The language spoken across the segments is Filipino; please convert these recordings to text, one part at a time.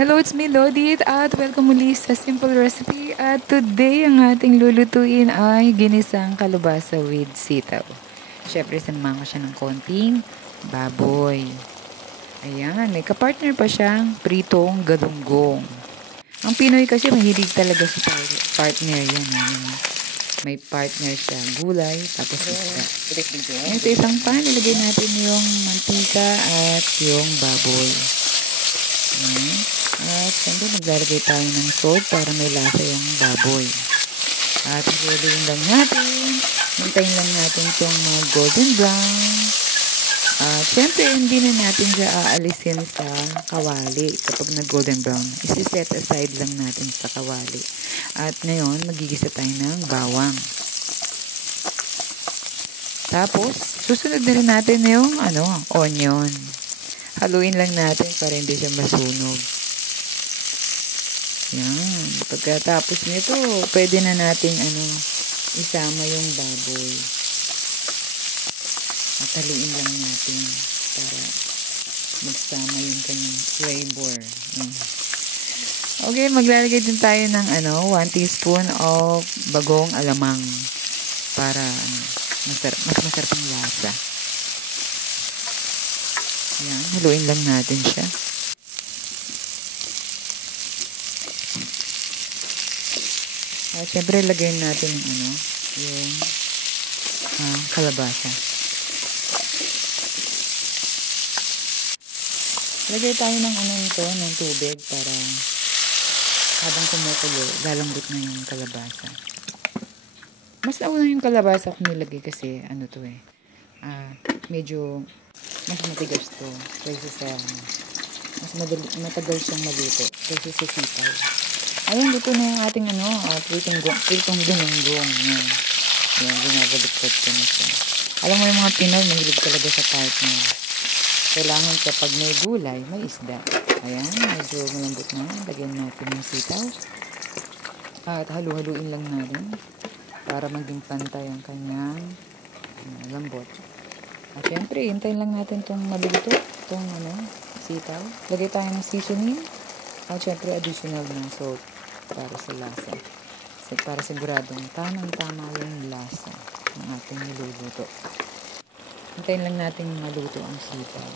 Hello, it's me, Lodit, at welcome muli sa Simple Recipe. At today, ang ating lulutuin ay ginisang kalabasa with sitaw. Siyempre, sinamahan ko siya ng konting baboy. Ayan, may kapartner pa siyang pritong galunggong. Ang Pinoy kasi mahilig talaga sa partner yan. May partner siya, gulay, tapos isda. Ngayon sa isang pan, ilagay natin yung mantika at yung baboy. At siyempre maglalagay tayo ng salt para may lasa yung baboy. At iluluin lang natin. Hintayin lang natin itong golden brown. At siyempre hindi na natin siya aalisin sa kawali kapag nag-golden brown. Isi-set aside lang natin sa kawali. At ngayon magigisa tayo ng bawang. Tapos susunod na rin natin yung onion. Haluin lang natin para hindi siya masunog. Yan. Pagkatapos nito, pwede na nating isama yung baboy. At haluin lang natin para magsama yung kanyang flavor. Okay, maglalagay din tayo ng 1 teaspoon of bagong alamang para mas masarap ang lasa. Yan, haluin lang natin siya. At syempre, lagyan natin yung kalabasa. Lagay tayo ng tubig para habang kumukulo, lalambot na yung kalabasa. Mas nauna yung kalabasa kung nilagay kasi medyo mas matigas to kaysa sa mas matagal siyang maluto kaysa sa sitaw. Ayun, luto na yung ating pritong galunggong. Yan, binabaliktad ko na siya. Alam mo yung mga Pinoy, mahilig talaga sa partner. Kailangan kapag may gulay, may isda. Ayan, medyo malambot na. Lagyan natin yung sitaw. At halu-haluin lang natin para maging pantay ang kanyang lambot. At syempre, hintayin lang natin itong maluto, itong sitaw. Lagay tayo ng seasoning. At syempre, additional na salt para sa lasa. Para siguradong tamang-tama yung lasa ng ating niluluto. Hintayin lang natin maluto ang sitaw.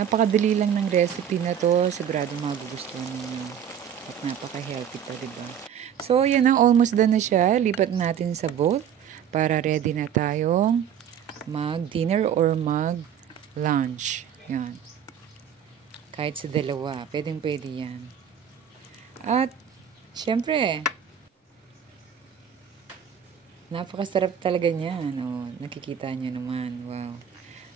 Napakadali lang ng recipe na to. Siguradong magugustuhan ninyo. At napaka-healthy pa, diba? So, yan na. Almost done na siya. Lipat natin sa bowl para ready na tayong mag-dinner or mag-lunch. Yan. Kahit sa dalawa. Pwedeng-pwede yan. At, syempre, napakasarap talaga niyan. Nakikita niyo naman. Wow.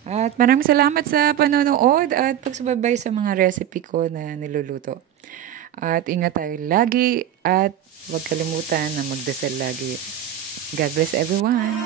At maraming salamat sa panonood at pagsubaybay sa mga recipe ko na niluluto. At ingat tayo lagi at huwag kalimutan na magdasal lagi. God bless everyone.